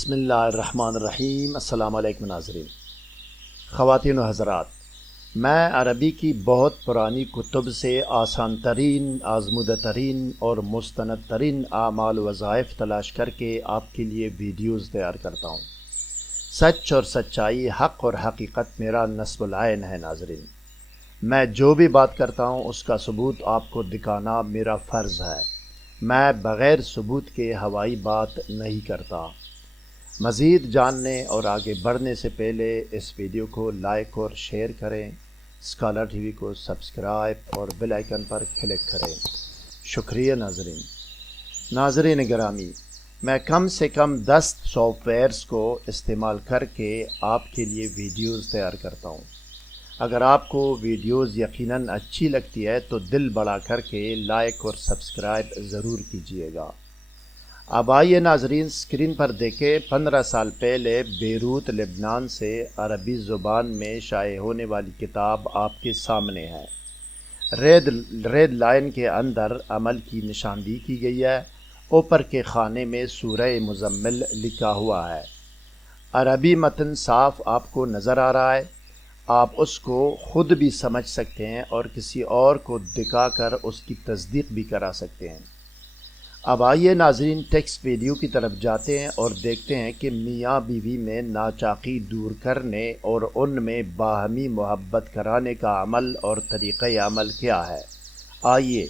بسم اللہ الرحمن الرحیم۔ السلام علیکم ناظرین، خواتین و حضرات، میں عربی کی بہت پرانی کتب سے آسان ترین، آزمودہ ترین اور مستند ترین اعمال و وظائف تلاش کر کے آپ کے لیے ویڈیوز تیار کرتا ہوں۔ سچ اور سچائی، حق اور حقیقت میرا نصب العین ہے ناظرین۔ میں جو بھی بات کرتا ہوں اس کا ثبوت آپ کو دکھانا میرا فرض ہے۔ میں بغیر ثبوت کے ہوائی بات نہیں کرتا۔ مزید جاننے اور آگے بڑھنے سے پہلے اس ویڈیو کو لائک اور شیئر کریں، اسکالر ٹی وی کو سبسکرائب اور بیل آئیکن پر کلک کریں۔ شکریہ ناظرین گرامی، میں کم سے کم 10 سافٹ ویئرز کو استعمال کر کے آپ کے لیے ویڈیوز تیار کرتا ہوں۔ اگر آپ کو ویڈیوز یقیناً اچھی لگتی ہے تو دل بڑا کر کے لائک اور سبسکرائب ضرور کیجیے گا۔ اب آئیے ناظرین، اسکرین پر دیکھیں۔ 15 سال پہلے بیروت لبنان سے عربی زبان میں شائع ہونے والی کتاب آپ کے سامنے ہے۔ ریڈ لائن کے اندر عمل کی نشاندہی کی گئی ہے۔ اوپر کے خانے میں سورہ مزمل لکھا ہوا ہے۔ عربی متن صاف آپ کو نظر آ رہا ہے۔ آپ اس کو خود بھی سمجھ سکتے ہیں اور کسی اور کو دکھا کر اس کی تصدیق بھی کرا سکتے ہیں۔ اب آئیے ناظرین، ٹیکسٹ ویڈیو کی طرف جاتے ہیں اور دیکھتے ہیں کہ میاں بیوی میں ناچاقی دور کرنے اور ان میں باہمی محبت کرانے کا عمل اور طریقہ عمل کیا ہے۔ آئیے